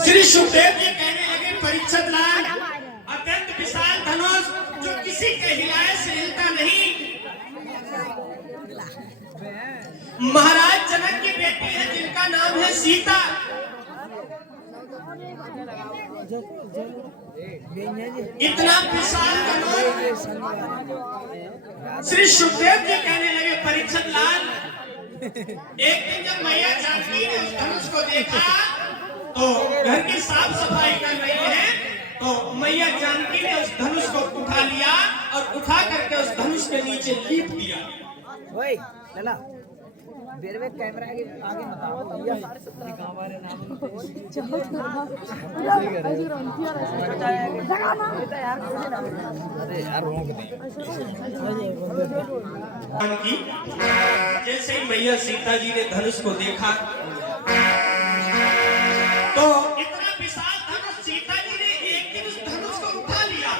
श्री सुखदेव जी कहने लगे, परीक्षित लाल, अत्यंत विशाल धनुष जो किसी के हिलाए से हिलता नहीं, महाराज जनक की बेटी है जिनका नाम है सीता। इतना विशाल धनुष। श्री सुखदेव जी कहने लगे, परीक्षित लाल, एक दिन जब मैया जानकी ने उस धनुष को देखा तो घर की साफ सफाई कर रही है, तो मैया जानकी ने उस धनुष को उठा लिया और उठा करके उस धनुष के नीचे लीप दिया। ओए लला बेरवे कैमरा आगे आगे बताओ भैया दिखावारे नाम अरे यार रोक दे। जैसे ही मैया सीता जी ने धनुष को देखा तो इतना विशाल धनुष, सीता जी ने एक दिन उस धनुष को उठा लिया।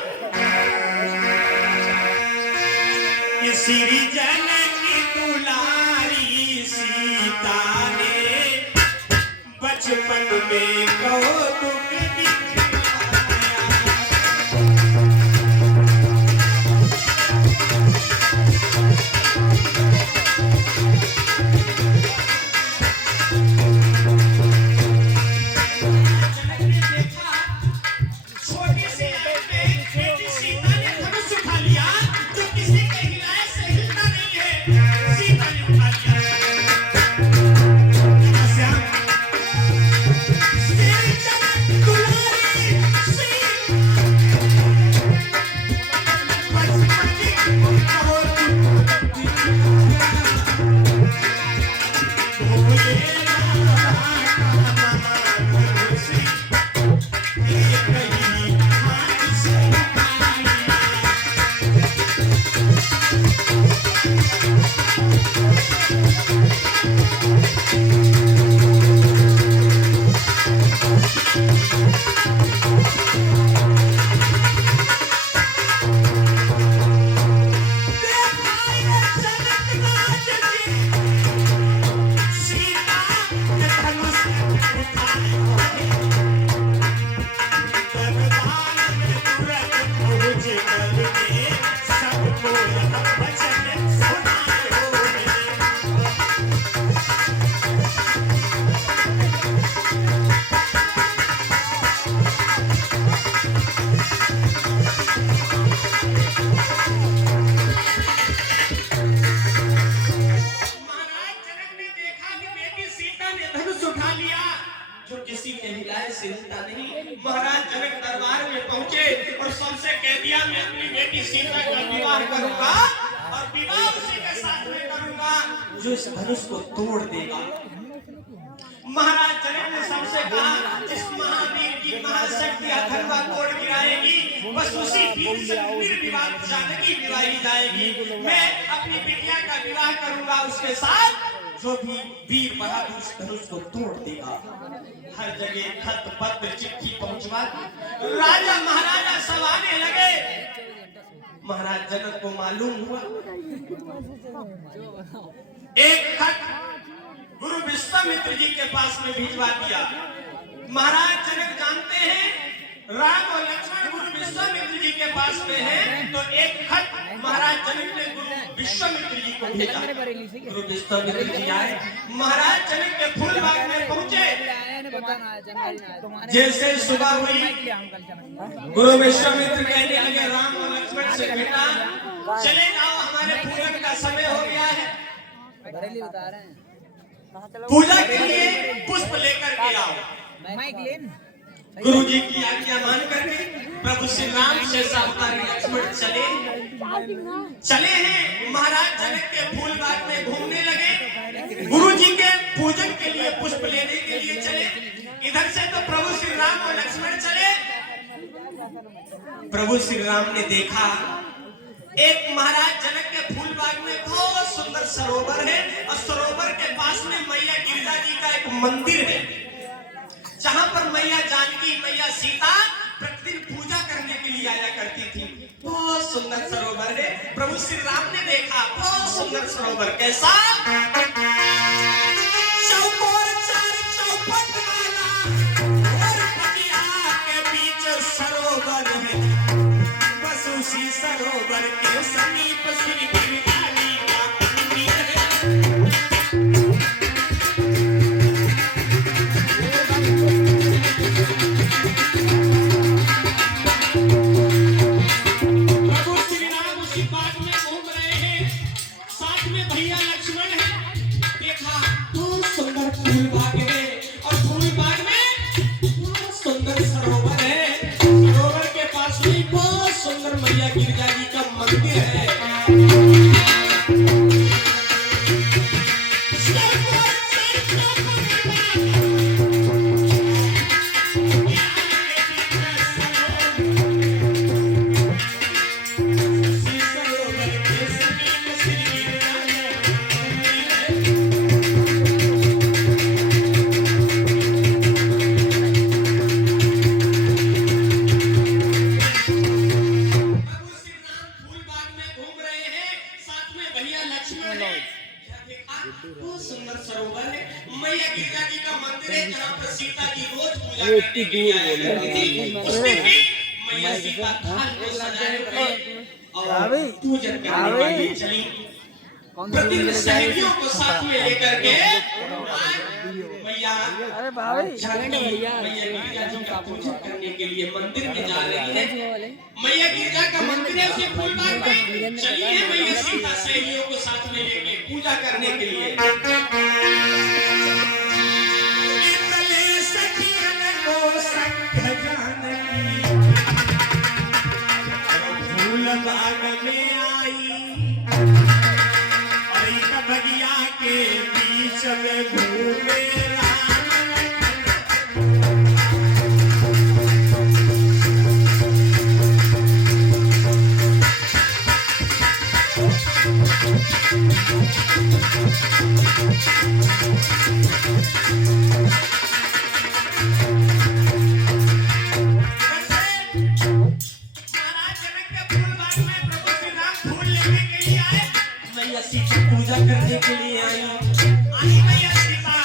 ये श्री जानकी दुलारी सीता ने बचपन में कौतुक महाराज जनक दरबार में पहुंचे और सबसे कह दिया, मैं अपनी बेटी सीता का विवाह करूंगा और विवाह उसी के साथ में करूंगा जो इस धनुष को तोड़ देगा। महाराज जनक ने सबसे कहा, जिस महावीर की महाशक्ति अथर्वा तोड़ गिराएगी बस उसी वीर से निर्विवाद जानकी विवाही जाएगी। मैं अपनी बिटिया का विवाह करूंगा उसके साथ जो भी वीर बहादुर उस धनुष को तोड़ देगा। हर जगह खत पत्र चिट्ठी पहुंचवा राजा महाराजा सब आने लगे। महाराज जनक को मालूम हुआ एक खत गुरु विश्वामित्र जी के पास में भिजवा दिया। महाराज जनक जानते हैं राम और लक्ष्मण गुरु विश्वामित्र जी के पास में है, तो एक खत महाराज जनक ने गुरु विश्वामित्र जी को भेजा। गुरु विश्वामित्र जी आए, महाराज जनक के फूलबाग में पहुंचे। जैसे सुबह हुई गुरु विश्वामित्र कहने लगे राम और लक्ष्मण से, बेटा चले जाओ, हमारे पूजन का समय हो गया है, पूजा के लिए पुष्प लेकर के आओ। गुरु जी की आज्ञा मान करके प्रभु श्री राम शेषावतारी लक्ष्मण चले हैं। महाराज जनक के फूल बाग में घूमने लगे, गुरु जी के पूजन के लिए पुष्प लेने के लिए चले। इधर से तो प्रभु श्री राम और लक्ष्मण चले। प्रभु श्री राम ने देखा एक महाराज जनक के फूल बाग में बहुत सुंदर सरोवर है और सरोवर के पास में मैया गिरिजा जी का एक मंदिर है, जहां पर मैया जानकी मैया सीता प्रतिदिन पूजा करने के लिए आया करती थी। बहुत सुंदर सरोवर है। प्रभु श्री राम ने देखा बहुत सुंदर सरोवर, कैसा सरोवर के समीप श्री गिरिजाली का मंदिर है। प्रभु श्री राम उसी बाग में घूम रहे हैं, साथ में भैया लक्ष्मण है। देखा बहुत सुंदर फूल बाग है और फूल बाग में बहुत सुंदर सरोवर है। सरोवर के पास में बहुत सुंदर मैया गिरजा जी का मंदिर है। बहुत सुंदर सरोवर है, मैया गिरजा जी का मंदिर है जहाँ पर सीता जी रोज पूजा करने के लिए आया करती थी। उसमें भी मैया सीता थाल को सजाए हुए और पूजन करने के लिए चली। प्रतिदिन सहेलियों को साथ में लेकर के मैया जानकी मैया गिरजा जी का पूजन करने के लिए मंदिर में जा रही है। मैया गिरजा का मंदिर है, उसे फूलबाग में चली है मैया सीता सहेलियों को साथ में लेके पूजा करने के लिए। फूलबाग में आई और बगिया के बीच में घूमे पूजा करने के लिए आई मैया सीता।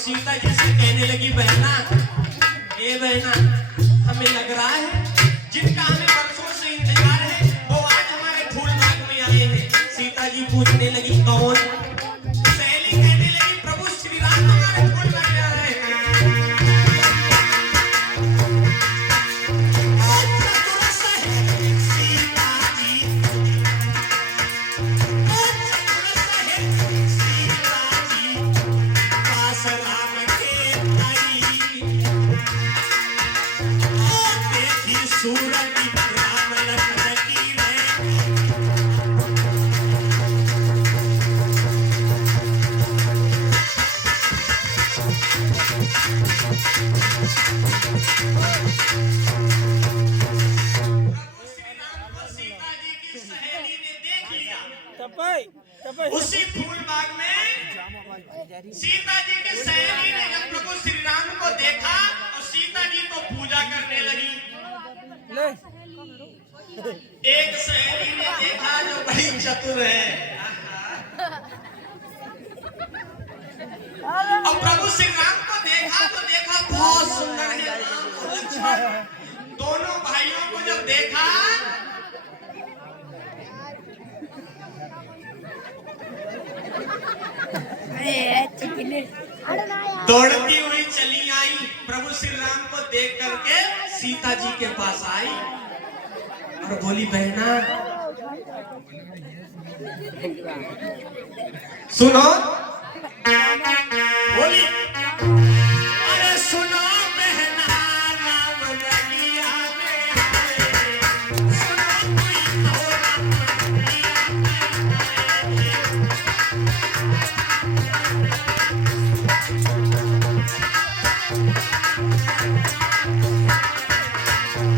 सीता जी से कहने लगी, बहना ए बहना, हमें लग रहा है जिनका हमें बरसों से इंतजार है वो आज हमारे फूल बाग में आए हैं। सीता जी पूछने लगी कौन? सहेली कहने लगी प्रभु श्री राम हमारे फूल बाग में आ रहे हैं। उसी फूल बाग में सीता जी की सहेली ने जब प्रभु श्री राम को देखा और सीता जी को पूजा करने लगी। एक सहेली ने देखा जो बड़ी चतुर है और प्रभु श्री राम को देखा तो देखा बहुत सुंदर है राम और लक्ष्मण। दोनों भाइयों को जब देखा दौड़ती हुई चली आई, प्रभु श्री राम को देख करके सीता जी के पास आई और बोली, बहना सुनो बोली अरे सुनो बहना राम रंगिया में सुनो कोई थोड़ा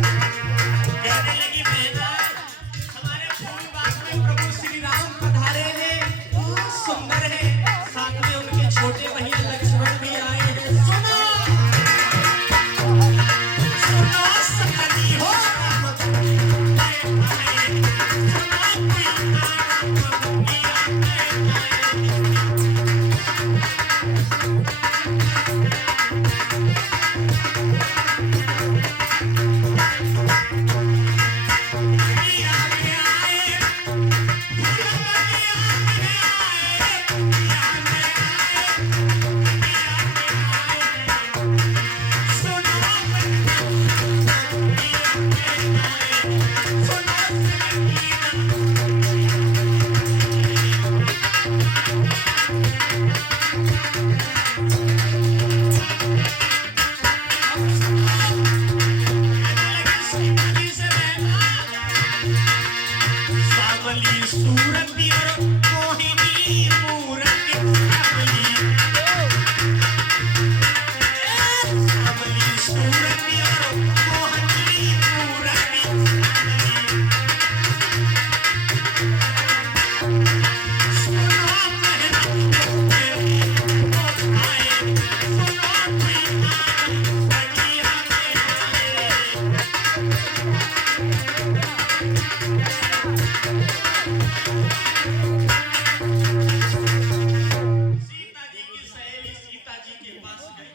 कहने लगी बहना हमारे फूल बाग में प्रभु श्री राम पधारे हैं सुंदर है साथ में उनके छोटे भैया लक्ष्मण भी आए हैं सुनो सुनो सकली हो राम सावली सूरती और मोहिनी मूरति सावली सूरती और मोहिनी मूरति सुनो बहना आए सुनो कोई रंगिया में सीता जी की सहेली सीता जी के पास गई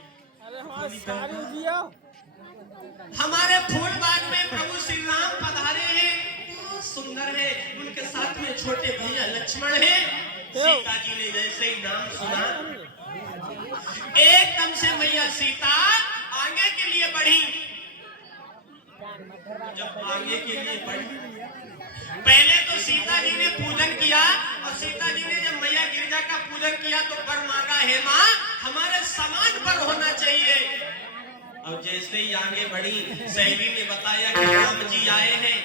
हमारे फूल बाग में प्रभु श्री राम पधारे हैं सुंदर है उनके साथ में छोटे भैया लक्ष्मण है सीता जी ने जैसे ही नाम सुना एकदम से मैया सीता आगे के लिए बढ़ी जब आगे के लिए बढ़ी पहले तो सीता जी ने पूजन किया और सीता जी ने जब मैया गिरजा का पूजन किया तो वर मांगा हे माँ हमारे समान पर होना चाहिए और जैसे ही आगे बढ़ी सहेली ने बताया कि राम जी आए हैं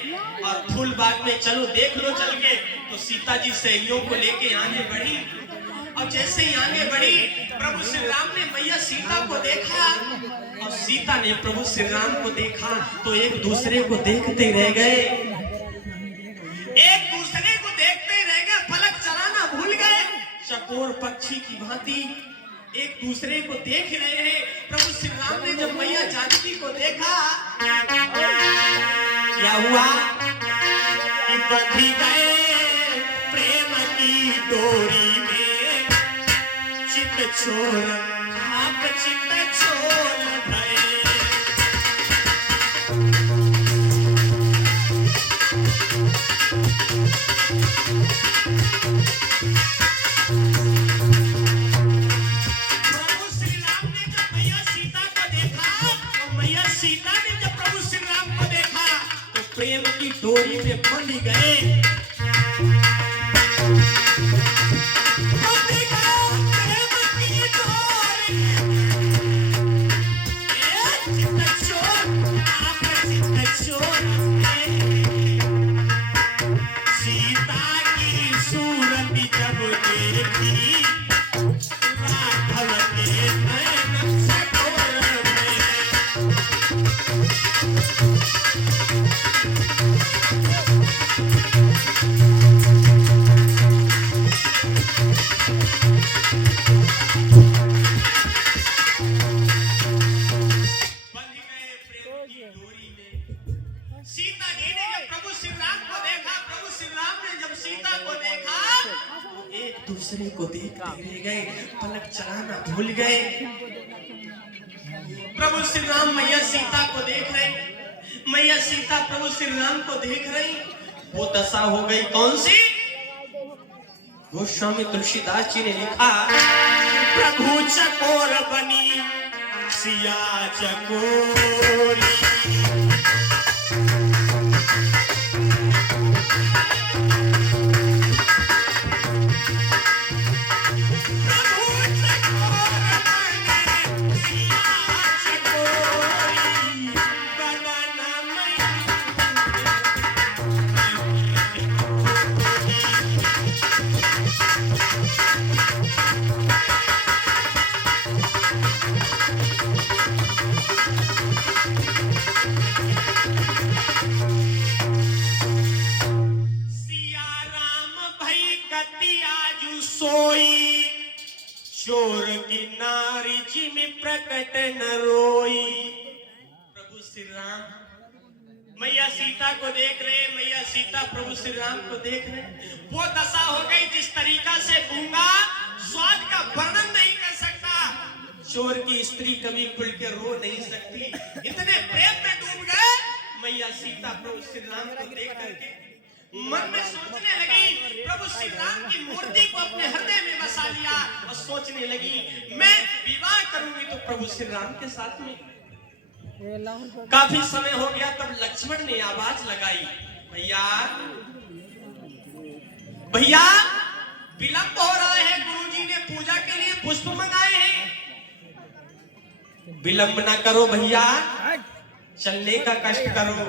और फूल बाग में चलो देख लो चल के तो सीता जी सहेलियों को लेके आगे बढ़ी और जैसे ही आगे बढ़ी प्रभु श्री राम ने मैया सीता को देखा और सीता ने प्रभु श्री राम को देखा तो एक दूसरे को देखते रह गए एक दूसरे को देखते रह गए पलक चलाना भूल गए चकोर पक्षी की भांति एक दूसरे को देख रहे हैं प्रभु श्री राम ने जब मैया जानकी को देखा क्या हुआ कि बंधी गए प्रेम की डोरी में चित छोड़ आप चित छोड़ भय सीता ने जब प्रभु श्री राम को देखा तो प्रेम की डोरी में बंध गए सीता की सूरत जब देखी राघव के नयन सकोर में सीता जी ने जब प्रभु श्री राम को देखा प्रभु श्री राम ने जब सीता को देखा एक दूसरे को देखते रह गए पलक चलाना भूल गए प्रभु श्री राम मैया सीता को देख रहे मैया सीता प्रभु श्री राम को देख रही वो दशा हो गई कौन सी गोस्वामी तुलसीदास जी ने लिखा प्रभु चकोर बनी सिया चकोरी मैया सीता को देख रहे, मैया सीता प्रभु श्री राम को देख रहे। वो दशा हो गई जिस तरीका से गूंगा स्वाद का वर्णन नहीं कर सकता। चोर की स्त्री कभी खुल के रो नहीं सकती, इतने प्रेम में डूब गए। मैया सीता प्रभु श्री राम को देख करके मन में सोचने लगी, प्रभु श्री राम की मूर्ति को अपने हृदय में बसा लिया और सोचने लगी मैं विवाह करूंगी तो प्रभु श्री राम के साथ में। काफी समय हो गया, तब लक्ष्मण ने आवाज लगाई, भैया भैया विलंब हो रहा है, गुरुजी ने पूजा के लिए पुष्प मंगाए हैं, विलंब ना करो भैया, चलने का कष्ट करो।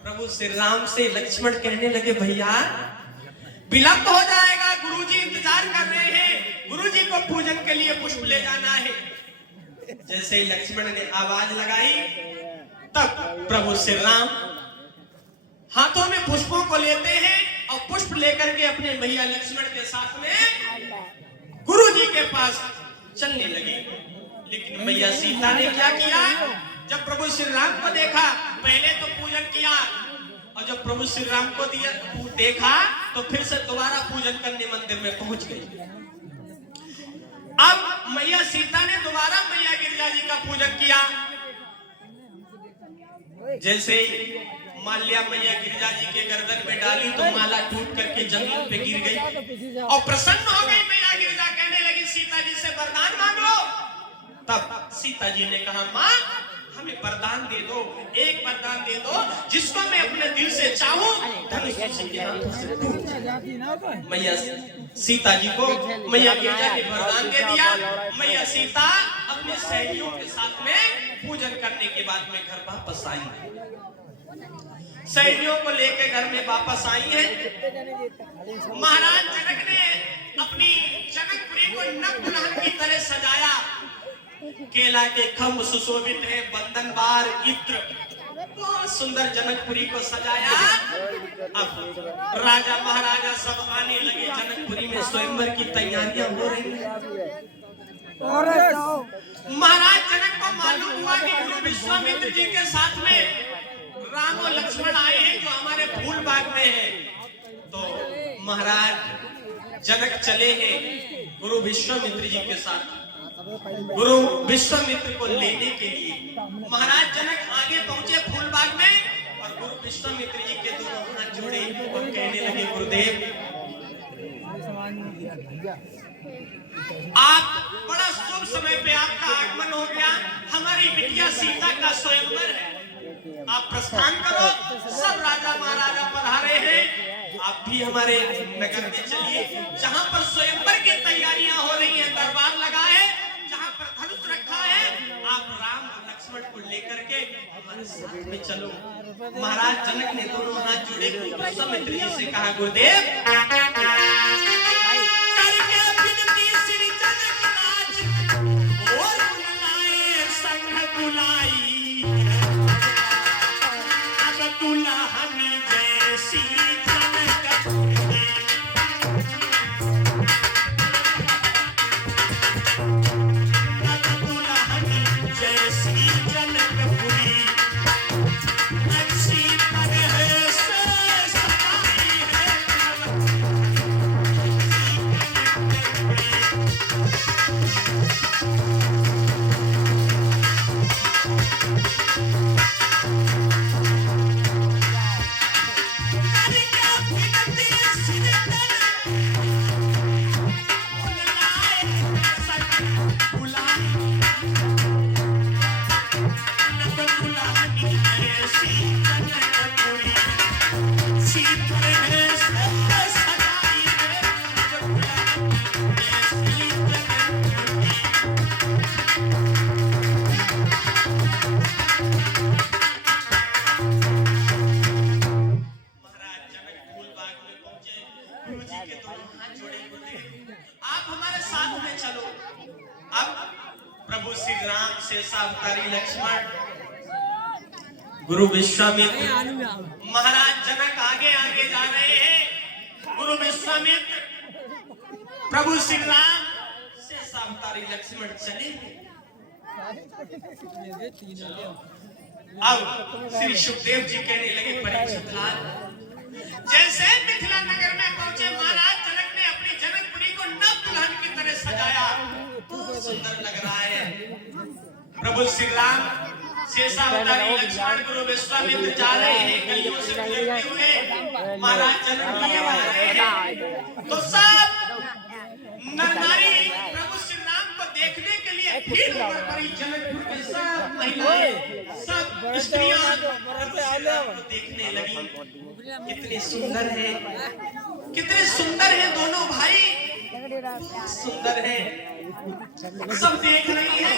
प्रभु श्री राम से लक्ष्मण कहने लगे, भैया विलंब हो जाएगा, गुरुजी इंतजार कर रहे हैं, गुरुजी को पूजन के लिए पुष्प ले जाना है। जैसे ही लक्ष्मण ने आवाज लगाई तब प्रभु श्री राम हाथों में पुष्पों को लेते हैं और पुष्प लेकर के अपने भैया लक्ष्मण के साथ में गुरुजी के पास चलने लगे। लेकिन मैया सीता ने क्या किया, जब प्रभु श्री राम को देखा पहले तो पूजन किया और जब प्रभु श्री राम को देखा तो फिर से दोबारा पूजन करने मंदिर में पहुंच गई। अब मैया सीता ने दोबारा मैया गिरिजा जी का पूजन किया। जैसे माल्या मैया गिरिजा जी के गर्दन में डाली तो माला टूट करके जमीन पे गिर गई और प्रसन्न हो गई मैया गिरिजा, कहने लगी सीता जी से वरदान मांग लो। तब सीता जी ने कहा, माँ हमें वरदान दे दो, एक वरदान दे दो जिसको मैं अपने दिल से चाहूं धनुष किसी के हाथों से टूट जाए। मैया सीता जी को मैया गिरिजा ने वरदान दे दिया। मैया सीता अपने सहेलियों के साथ में पूजन करने के बाद में घर वापस आई। सहेलियों को लेकर घर में वापस आई है। महाराज जनक ने अपनी जनकपुरी को नव दुल्हन की तरह सजाया। केला के खम्भ सुशोभित है, बंधनवार इत्र, बहुत सुंदर जनकपुरी को सजाया। अब राजा महाराजा सब आने लगे, जनकपुरी में स्वयंवर की तैयारियां हो रही हैं। महाराज जनक को मालूम हुआ कि गुरु विश्वामित्र जी के साथ में राम और लक्ष्मण आए हैं जो हमारे फूल बाग में हैं। तो महाराज जनक चले हैं गुरु विश्वामित्र जी के साथ, गुरु विश्वामित्र को लेने के लिए। महाराज जनक आगे पहुंचे फूल बाग में और गुरु विश्वामित्र जी के दोनों हाथ जोड़े और कहने लगे, गुरुदेव आप बड़ा शुभ समय पे आपका आगमन हो गया, हमारी बिटिया सीता का स्वयंवर है, आप प्रस्थान करो। सब राजा महाराजा पधारे हैं, आप भी हमारे नगर में चलिए। जहां पर स्वयंवर की तैयारियां हो रही हैं, दरबार लगा है, जहां पर धनुष रखा है, आप राम और लक्ष्मण को लेकर के हमारे साथ में चलो। महाराज जनक ने दोनों हाथ जोड़े विश्वामित्र जी से कहा, गुरुदेव गुरु विश्वामित्र महाराज जनक आगे आगे जा रहे हैं। गुरु विश्वामित्र प्रभु श्री राम से सावतारी लक्ष्मण चले। अब श्री सुखदेव जी कहने लगे, परीक्षित जैसे मिथिला नगर में पहुंचे महाराज जनक ने अपनी जनकपुरी को नव दुल्हन की तरह सजाया, बहुत सुंदर लग रहा है। प्रभु श्री राम शेषावतारी लक्ष्मण गुरु विश्वामित्र जा रहे हैं, गलियों से गुजरते हुए महाराज जनक लिए आ रहे हैं, तो सब नर नारी प्रभु श्री राम को देखने के लिए भीड़ उमड़ पड़ी। जनकपुर के सब महिलाएं, सब स्त्रियां प्रभु श्री राम को देखने लगी। कितने सुंदर है, कितने सुंदर है दोनों भाई, सुंदर है, सब देख रही है।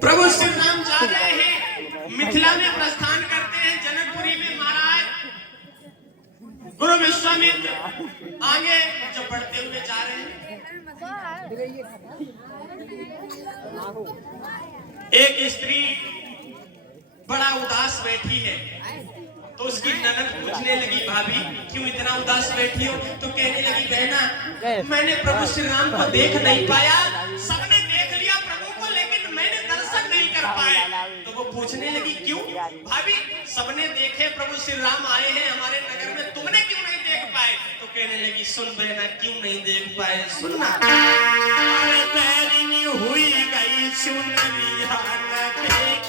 प्रभु श्री राम जा रहे हैं, मिथिला में प्रस्थान करते हैं। जनकपुरी में महाराज गुरु विश्वामित्र आगे जब बढ़ते हुए जा रहे हैं, एक स्त्री बड़ा उदास बैठी है, तो उसकी ननद पूछने लगी, भाभी क्यों इतना उदास बैठी हो? तो कहने लगी, बहना मैंने प्रभु श्री राम को देख नहीं पाया, सबने देख लिया प्रभु को, लेकिन मैंने दर्शन नहीं कर पाए। तो वो पूछने लगी, क्यों भाभी? सबने देखे प्रभु श्री राम आए हैं हमारे नगर में, तुमने क्यों नहीं देख पाए? तो कहने लगी, सुन बहना क्यों नहीं देख पाए, सुनना। हुई गई सुनरिया न देख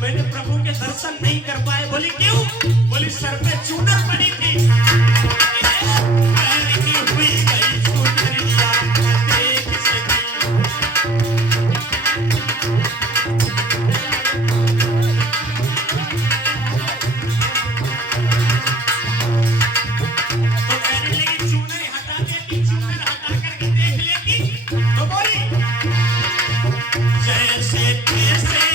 मैंने प्रभु के दर्शन नहीं कर पाए। बोली क्यों? बोली सर पे चूनर पड़ी थी। हुई गई सुनरिया न देख सकी। तो कहने लगी चूनर हटा देती, चूनर हटा करके देख लेती। तो बोली जैसे तैसे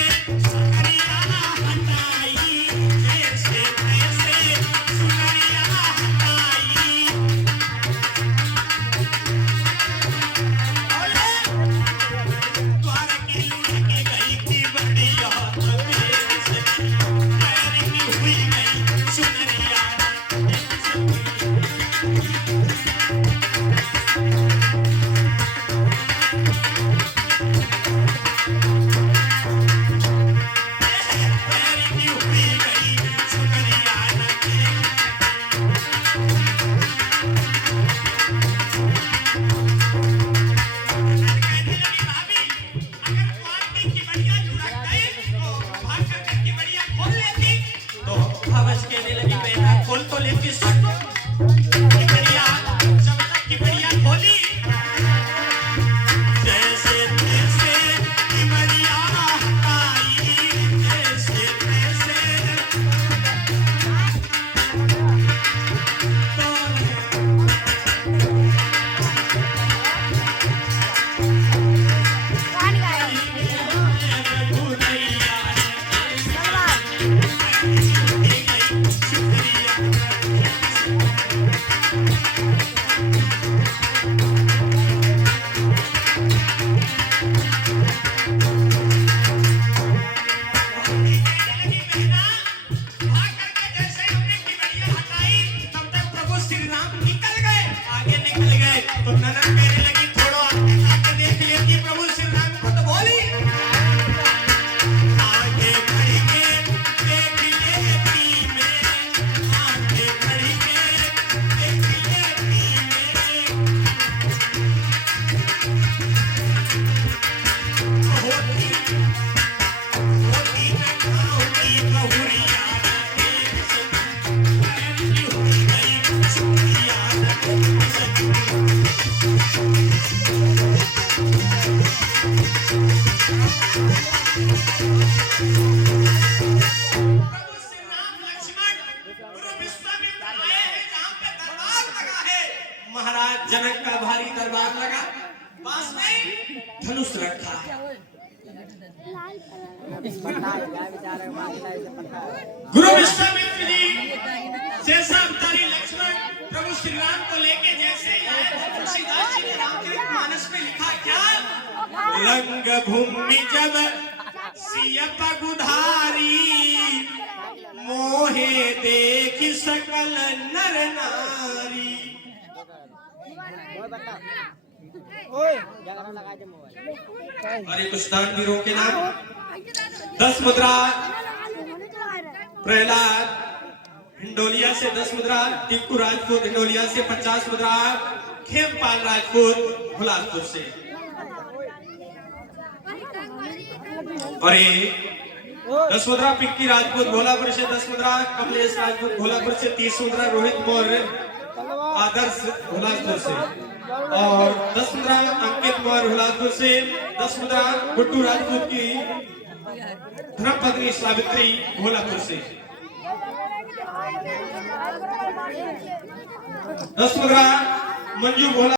महाराज जनक का भारी दरबार लगा, पास में धनुष रखा है। गुरु विश्वामित्र जी शेषावतारी लक्ष्मण प्रभु श्री राम को लेके जैसे ही आए अलंग भूमि जब सियप गुधारी मोहे देख सकल नर नारी। हरे कुछ दानवीरों के नाम 10 मुद्रा प्रहलाद हिंडोलिया से 10 मुद्रा, टिक्कू राजपूत हिंडोलिया से 50 मुद्रा, खेमपाल राजपूत हुलासपुर से। और ये 10 मुद्रा पिक्की राजपूत भोलापुर से 10 मुद्रा, कमलेश राजपूत भोलापुर से 30 मुद्रा, रोहित मौर्य आदर्श हुलासपुर से। और 10 मुद्रा अंकित मौर्य हुलासपुर से, 10 मुद्रा गुड्डू राजपूत की धर्मपत्नी सावित्री भोलापुर से। 10 मुद्रा मंजू भोला